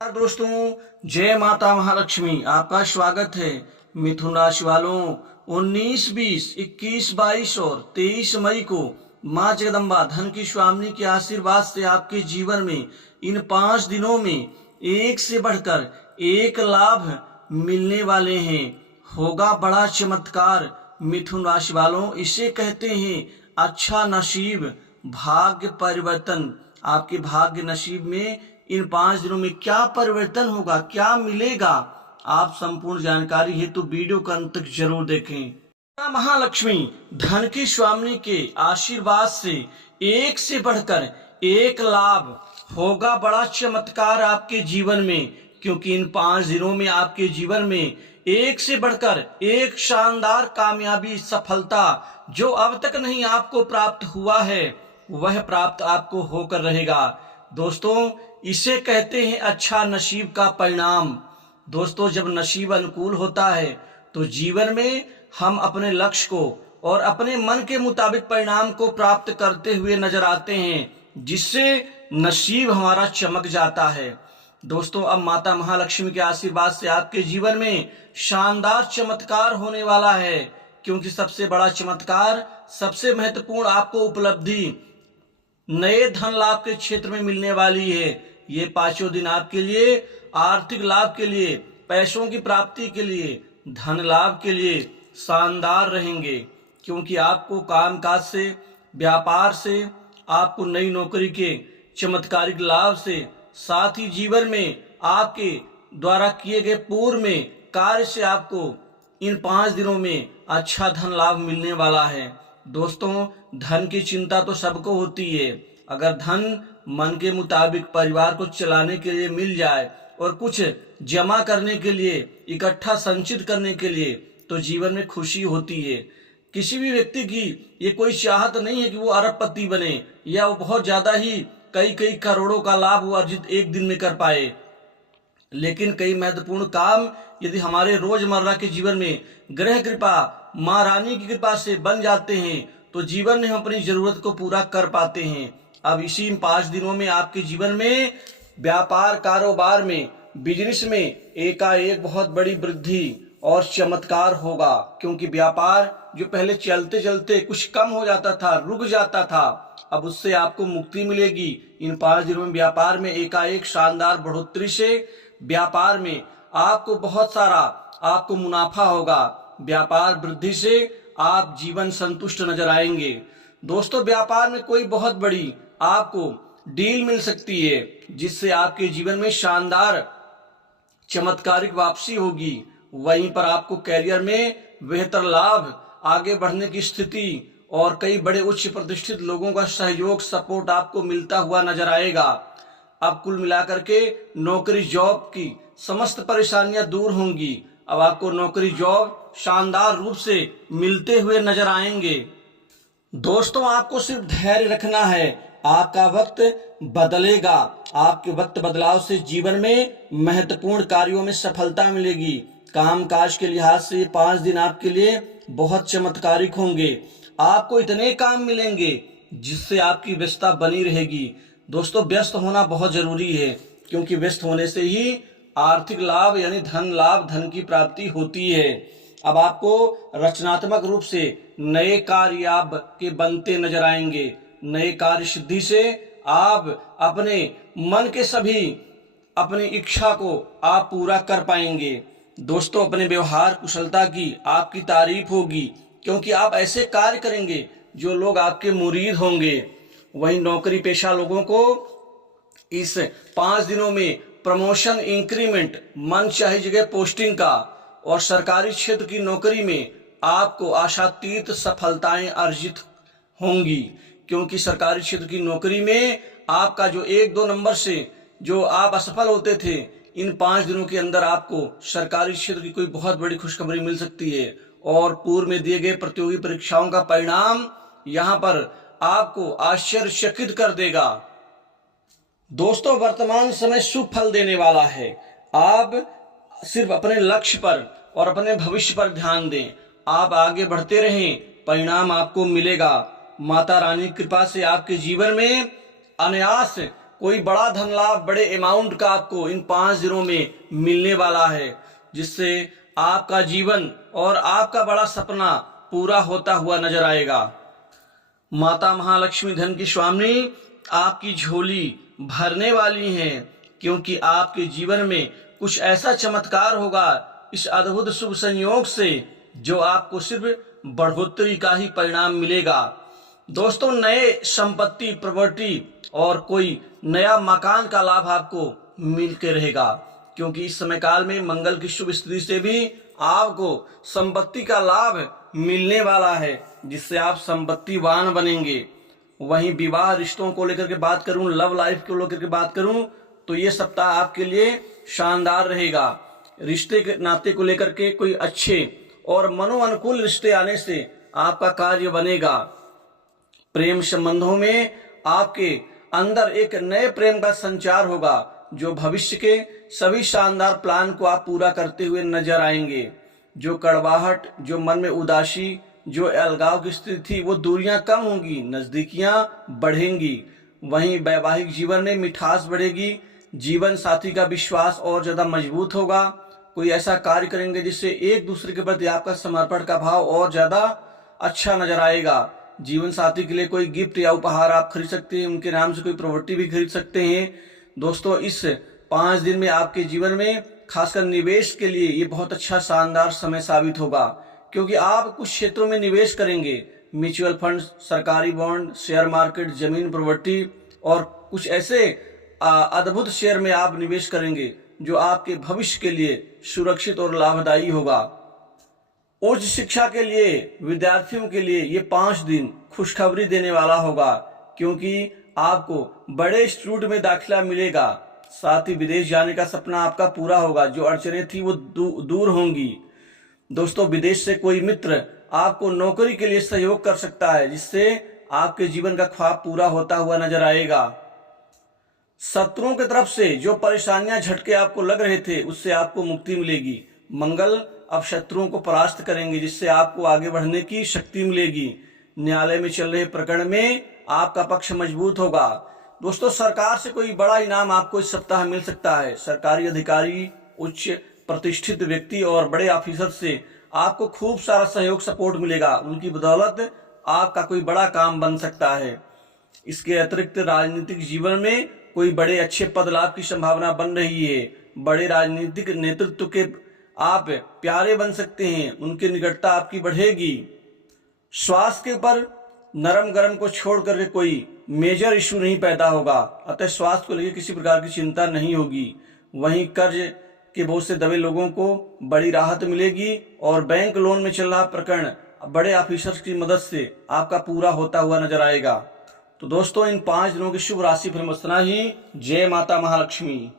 नमस्कार दोस्तों, जय माता महालक्ष्मी। आपका स्वागत है। मिथुन राशि वालों, 19, 20, 21, 22 और 23 मई को माँ जगदम्बा धन की स्वामिनी के आशीर्वाद से आपके जीवन में इन 5 दिनों में एक से बढ़कर एक लाभ मिलने वाले हैं। होगा बड़ा चमत्कार। मिथुन राशि वालों, इसे कहते हैं अच्छा नसीब, भाग्य परिवर्तन। आपके भाग्य नसीब में इन 5 दिनों में क्या परिवर्तन होगा, क्या मिलेगा, आप संपूर्ण जानकारी हेतु वीडियो का अंत तक जरूर देखें। महालक्ष्मी धन की स्वामिनी के आशीर्वाद से एक से बढ़कर एक लाभ होगा, बड़ा चमत्कार आपके जीवन में। क्योंकि इन 5 दिनों में आपके जीवन में एक से बढ़कर एक शानदार कामयाबी, सफलता जो अब तक नहीं आपको प्राप्त हुआ है, वह प्राप्त आपको होकर रहेगा। दोस्तों, इसे कहते हैं अच्छा नसीब का परिणाम। दोस्तों, जब नसीब अनुकूल होता है तो जीवन में हम अपने लक्ष्य को और अपने मन के मुताबिक परिणाम को प्राप्त करते हुए नजर आते हैं, जिससे नसीब हमारा चमक जाता है। दोस्तों, अब माता महालक्ष्मी के आशीर्वाद से आपके जीवन में शानदार चमत्कार होने वाला है। क्योंकि सबसे बड़ा चमत्कार, सबसे महत्वपूर्ण आपको उपलब्धि नए धन लाभ के क्षेत्र में मिलने वाली है। ये 5 दिन आपके लिए आर्थिक लाभ के लिए, पैसों की प्राप्ति के लिए, धन लाभ के लिए शानदार रहेंगे। क्योंकि आपको कामकाज से, व्यापार से, आपको नई नौकरी के चमत्कारिक लाभ से, साथ ही जीवन में आपके द्वारा किए गए पूर्व में कार्य से आपको इन 5 दिनों में अच्छा धन लाभ मिलने वाला है। दोस्तों, धन की चिंता तो सबको होती है। अगर धन मन के मुताबिक परिवार को चलाने के लिए मिल जाए और कुछ जमा करने के लिए, इकट्ठा संचित करने के लिए, तो जीवन में खुशी होती है। किसी भी व्यक्ति की ये कोई चाहत नहीं है कि वो अरबपति बने या वो बहुत ज्यादा ही कई कई करोड़ों का लाभ वो अर्जित एक दिन में कर पाए। लेकिन कई महत्वपूर्ण काम यदि हमारे रोजमर्रा के जीवन में ग्रह कृपा, माँ रानी की कृपा से बन जाते हैं तो जीवन में हम अपनी जरूरत को पूरा कर पाते हैं। अब इसी 5 दिनों में आपके जीवन में व्यापार, कारोबार में, बिजनेस में एकाएक बहुत बड़ी वृद्धि और चमत्कार होगा। क्योंकि व्यापार जो पहले चलते चलते कुछ कम हो जाता था, रुक जाता था, अब उससे आपको मुक्ति मिलेगी। इन 5 दिनों में व्यापार में एकाएक शानदार बढ़ोतरी से व्यापार में आपको बहुत सारा आपको मुनाफा होगा। व्यापार वृद्धि से आप जीवन संतुष्ट नजर आएंगे। दोस्तों, व्यापार में कोई बहुत बड़ी आपको डील मिल सकती है, जिससे आपके जीवन में शानदार चमत्कारिक वापसी होगी। वहीं पर आपको कैरियर में बेहतर लाभ, आगे बढ़ने की स्थिति और कई बड़े उच्च प्रतिष्ठित लोगों का सहयोग, सपोर्ट आपको मिलता हुआ नजर आएगा। अब कुल मिलाकर के नौकरी, जॉब की समस्त परेशानियां दूर होंगी। अब आपको नौकरी, जॉब शानदार रूप से मिलते हुए नजर आएंगे। दोस्तों, आपको सिर्फ धैर्य रखना है। आपका वक्त बदलेगा। आपके वक्त बदलाव से जीवन में महत्वपूर्ण कार्यों में सफलता मिलेगी। कामकाज के लिहाज से 5 दिन आपके लिए बहुत चमत्कारिक होंगे। आपको इतने काम मिलेंगे जिससे आपकी व्यस्तता बनी रहेगी। दोस्तों, व्यस्त होना बहुत जरूरी है, क्योंकि व्यस्त होने से ही आर्थिक लाभ यानी धन लाभ, धन की प्राप्ति होती है। अब आपको रचनात्मक रूप से नए कार्य आपके बनते नजर आएंगे। नए कार्य सिद्धि से आप अपने मन के सभी अपनी इच्छा को आप पूरा कर पाएंगे। दोस्तों, अपने व्यवहार कुशलता की आपकी तारीफ होगी, क्योंकि आप ऐसे कार्य करेंगे जो लोग आपके मुरीद होंगे। वहीं नौकरी पेशा लोगों को इस 5 दिनों में प्रमोशन, इंक्रीमेंट, मन चाही जगह पोस्टिंग का और सरकारी क्षेत्र की नौकरी में आपको आशातीत सफलताएं अर्जित होंगी। क्योंकि सरकारी क्षेत्र की नौकरी में आपका जो 1-2 नंबर से जो आप असफल होते थे, इन 5 दिनों के अंदर आपको सरकारी क्षेत्र की कोई बहुत बड़ी खुशखबरी मिल सकती है। और पूर्व में दिए गए प्रतियोगी परीक्षाओं का परिणाम यहाँ पर आपको आश्चर्यचकित कर देगा। दोस्तों, वर्तमान समय शुभ फल देने वाला है। आप सिर्फ अपने लक्ष्य पर और अपने भविष्य पर ध्यान दें। आप आगे बढ़ते रहें, परिणाम आपको मिलेगा। माता रानी की कृपा से आपके जीवन में अनायास कोई बड़ा धन लाभ, बड़े अमाउंट का आपको इन 5 दिनों में मिलने वाला है, जिससे आपका जीवन और आपका बड़ा सपना पूरा होता हुआ नजर आएगा। माता महालक्ष्मी धन की स्वामिनी आपकी झोली भरने वाली हैं, क्योंकि आपके जीवन में कुछ ऐसा चमत्कार होगा इस अद्भुत शुभ संयोग से, जो आपको सिर्फ बढ़ोतरी का ही परिणाम मिलेगा। दोस्तों, नए संपत्ति, प्रॉपर्टी और कोई नया मकान का लाभ आपको मिलते रहेगा, क्योंकि इस समय काल में मंगल की शुभ स्थिति से भी आपको संपत्ति का लाभ मिलने वाला है, जिससे आप संपत्तिवान बनेंगे। वहीं विवाह रिश्तों को लेकर के बात करूं, लव लाइफ को लेकर के बात करूं, तो ये सप्ताह आपके लिए शानदार रहेगा। रिश्ते के नाते को लेकर के कोई अच्छे और मनोअनुकूल रिश्ते आने से आपका कार्य बनेगा। प्रेम संबंधों में आपके अंदर एक नए प्रेम का संचार होगा, जो भविष्य के सभी शानदार प्लान को आप पूरा करते हुए नजर आएंगे। जो कड़वाहट, जो मन में उदासी, जो अलगाव की स्थिति थी, वो दूरियां कम होंगी, नजदीकियां बढ़ेंगी। वहीं वैवाहिक जीवन में मिठास बढ़ेगी, जीवन साथी का विश्वास और ज्यादा मजबूत होगा। कोई ऐसा कार्य करेंगे जिससे एक दूसरे के प्रति आपका समर्पण का भाव और ज्यादा अच्छा नजर आएगा। जीवन साथी के लिए कोई गिफ्ट या उपहार आप खरीद सकते हैं, उनके नाम से कोई प्रॉपर्टी भी खरीद सकते हैं। दोस्तों, इस 5 दिन में आपके जीवन में खासकर निवेश के लिए ये बहुत अच्छा शानदार समय साबित होगा, क्योंकि आप कुछ क्षेत्रों में निवेश करेंगे। म्यूचुअल फंड, सरकारी बॉन्ड, शेयर मार्केट, जमीन, प्रॉपर्टी और कुछ ऐसे अद्भुत शेयर में आप निवेश करेंगे जो आपके भविष्य के लिए सुरक्षित और लाभदायी होगा। उच्च शिक्षा के लिए विद्यार्थियों के लिए ये 5 दिन खुशखबरी देने वाला होगा, क्योंकि आपको बड़े इंस्टीट्यूट में दाखिला मिलेगा। साथ ही विदेश जाने का सपना आपका पूरा होगा, जो अड़चने थी वो दूर होंगी। दोस्तों, विदेश से कोई मित्र आपको नौकरी के लिए सहयोग कर सकता है, जिससे आपके जीवन का ख्वाब पूरा होता हुआ नजर आएगा। शत्रुओं की तरफ से जो परेशानियां, झटके आपको लग रहे थे, उससे आपको मुक्ति मिलेगी। मंगल अब शत्रुओं को परास्त करेंगे, जिससे आपको आगे बढ़ने की शक्ति मिलेगी। न्यायालय में चल रहे प्रकरण में आपका पक्ष मजबूत होगा। दोस्तों, सरकार से कोई बड़ा इनाम आपको इस सप्ताह मिल सकता है। सरकारी अधिकारी, उच्च प्रतिष्ठित व्यक्ति और बड़े ऑफिसर से आपको खूब सारा सहयोग, सपोर्ट मिलेगा। उनकी बदौलत आपका कोई बड़ा काम बन सकता है। इसके अतिरिक्त राजनीतिक जीवन में कोई बड़े अच्छे पद लाभ की संभावना बन रही है। बड़े राजनीतिक नेतृत्व के आप प्यारे बन सकते हैं, उनकी निकटता आपकी बढ़ेगी। स्वास्थ्य के ऊपर नरम गरम को छोड़ करके कोई मेजर इशू नहीं पैदा होगा, अतः स्वास्थ्य को लेकर किसी प्रकार की चिंता नहीं होगी। वहीं कर्ज के बोझ से दबे लोगों को बड़ी राहत मिलेगी और बैंक लोन में चल रहा प्रकरण बड़े ऑफिसर्स की मदद से आपका पूरा होता हुआ नजर आएगा। तो दोस्तों, इन 5 दिनों की शुभ राशि फिर इतना ही। जय माता महालक्ष्मी।